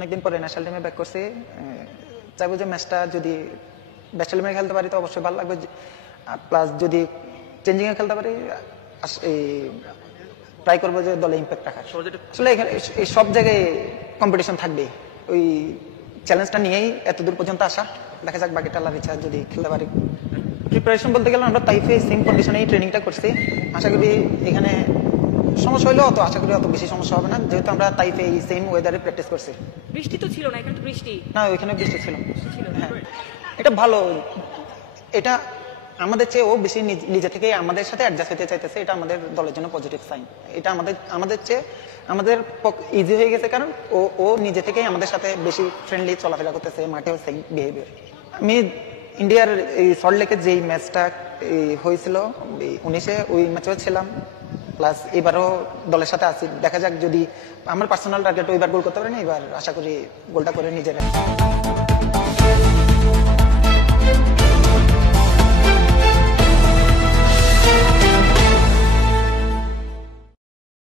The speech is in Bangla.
অনেকদিন পরে ন্যাশনাল টিমে ব্যাক করছি। চাইবো যে ম্যাচটা যদি বেস্ট টিমে খেলতে পারি তো অবশ্যই ভালো লাগবে, প্লাস যদি চেঞ্জিংয়ে খেলতে পারি এই ট্রাই করবো যে দলে ইম্প্যাক্ট রাখার। আসলে এখানে এই সব জায়গায় কম্পিটিশন থাকবেই, ওই চ্যালেঞ্জটা নিয়েই এতদূর পর্যন্ত আসা। দেখা যাক বাকিটা আল্লাহর ইচ্ছা যদি খেলতে পারি। প্রিপারেশন বলতে গেলে আমরা তাইফে সেম কন্ডিশনেই ট্রেনিংটা করছি। আশা করি এখানে সমস্যা হলেও অত আশা করি অত বেশি সমস্যা হবে না, যেহেতু আমরা তাইফে এই সেম ওয়েদারে প্র্যাকটিস করছি। বৃষ্টি তো ছিল না, এখানে তো বৃষ্টি না, ওইখানে বৃষ্টি ছিল। হ্যাঁ, এটা ভালো। এটা আমাদের চেয়ে ও বেশি নিজে থেকে আমাদের সাথে অ্যাডজাস্ট হতে চাইতেছে, এটা আমাদের দলের জন্য পজিটিভ সাইন। এটা আমাদের চেয়ে আমাদের ইজি হয়ে গেছে, কারণ ও নিজে থেকেই আমাদের সাথে বেশি ফ্রেন্ডলি চলাফেরা করতেছে, মাঠেও সেম বিহেভিয়ার। আমি ইন্ডিয়ার এই সল্টলেকের যেই ম্যাচটা হয়েছিল 19-এ, ওই ম্যাচেও ছিলাম, প্লাস এবারও দলের সাথে আছি। দেখা যাক, যদি আমার পার্সোনাল টার্গেট এবার গোল করতে পারি না, এবার আশা করি গোলটা করে নিজেরা